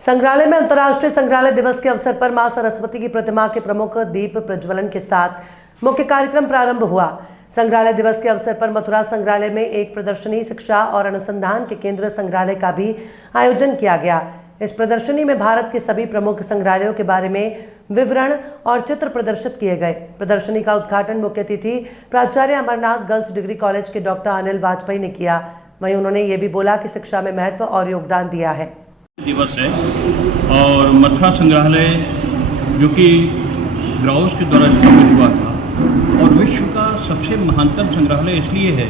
संग्रहालय में अंतर्राष्ट्रीय संग्रहालय दिवस के अवसर पर मां सरस्वती की प्रतिमा के प्रमुख दीप प्रज्वलन के साथ मुख्य कार्यक्रम प्रारंभ हुआ। संग्रहालय दिवस के अवसर पर मथुरा संग्रहालय में एक प्रदर्शनी, शिक्षा और अनुसंधान के केंद्र संग्रहालय का भी आयोजन किया गया। इस प्रदर्शनी में भारत के सभी प्रमुख संग्रहालयों के बारे में विवरण और चित्र प्रदर्शित किए गए। प्रदर्शनी का उद्घाटन मुख्य अतिथि प्राचार्य अमरनाथ गर्ल्स डिग्री कॉलेज के डॉक्टर अनिल वाजपेयी ने किया। वहीं उन्होंने ये भी बोला कि शिक्षा में महत्व और योगदान दिया है। दिवस है और मथुरा संग्रहालय जो कि ग्राउस के द्वारा स्थापित हुआ था और विश्व का सबसे महानतम संग्रहालय इसलिए है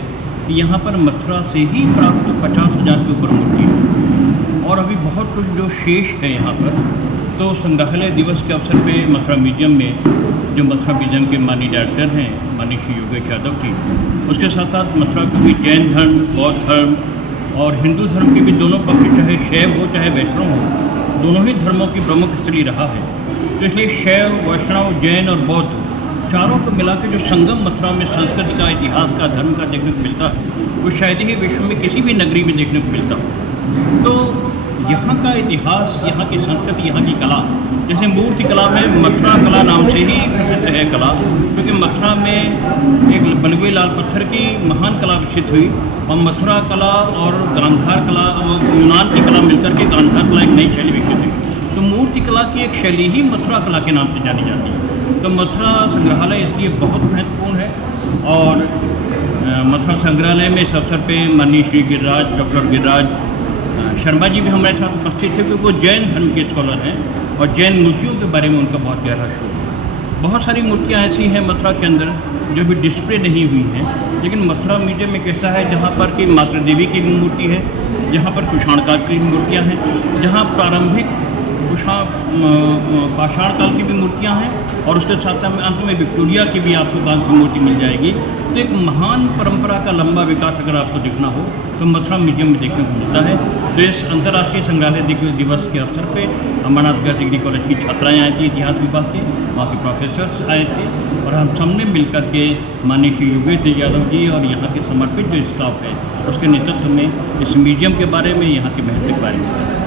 कि यहाँ पर मथुरा से ही प्राप्त 50,000 के ऊपर मूर्ति है और अभी बहुत कुछ जो शेष है यहाँ पर। तो संग्रहालय दिवस के अवसर पे मथुरा म्यूजियम में जो मथुरा म्यूजियम के माननीय डायरेक्टर हैं माननीय श्री योगेश यादव जी, उसके साथ साथ मथुरा को भी जैन धर्म, बौद्ध धर्म और हिंदू धर्म के भी दोनों पक्ष, चाहे शैव हो चाहे वैष्णव हो, दोनों ही धर्मों की प्रमुख स्थली रहा है। तो इसलिए शैव, वैष्णव, जैन और बौद्ध चारों को मिला के जो संगम मथुरा में संस्कृति का, इतिहास का, धर्म का देखने को मिलता है वो शायद ही विश्व में किसी भी नगरी में देखने को मिलता हो। तो यहाँ का इतिहास, यहाँ की संस्कृति, यहाँ की कला, जैसे मूर्ति कला में मथुरा कला नाम से ही प्रसिद्ध है कला, क्योंकि मथुरा में एक बलुए लाल पत्थर की महान कला विकसित हुई और मथुरा कला और गांधार कला और यूनान की कला मिलकर के गांधार कला एक नई शैली विकसित हुई। तो मूर्ति कला की एक शैली ही मथुरा कला के नाम से जानी जाती है। तो मथुरा संग्रहालय इसलिए बहुत महत्वपूर्ण है और मथुरा संग्रहालय में इस अवसर पर माननीय श्री डॉक्टर गिरिराज शर्मा जी भी हमारे साथ उपस्थित थे, क्योंकि वो जैन धर्म के स्कॉलर हैं और जैन मूर्तियों के बारे में उनका बहुत गहरा शोध है। बहुत सारी मूर्तियाँ ऐसी हैं मथुरा के अंदर जो भी डिस्प्ले नहीं हुई हैं, लेकिन मथुरा म्यूजियम में कैसा है जहाँ पर कि मातृ देवी की भी मूर्ति है, जहाँ पर कुषाण काल की मूर्तियाँ हैं, जहाँ प्रारंभिक पाषाण काल की भी मूर्तियाँ हैं और उसके साथ अंत में विक्टोरिया की भी आपको कांस्य मूर्ति मिल जाएगी। तो एक महान परंपरा का लंबा विकास अगर आपको देखना हो तो मथुरा म्यूजियम में देखने को मिलता है। तो इस अंतर्राष्ट्रीय संग्रहालय दिवस के अवसर पे अमरनाथ गर्ल्स डिग्री कॉलेज की छात्राएँ आई थी, इतिहास विभाग के, वहाँ के प्रोफेसर्स आए थे और हम सबने मिलकर के माननीय श्री योगेश यादव जी और यहाँ के समर्पित जो स्टाफ है उसके नेतृत्व में इस म्यूजियम के बारे में, यहाँ के महत्व के बारे में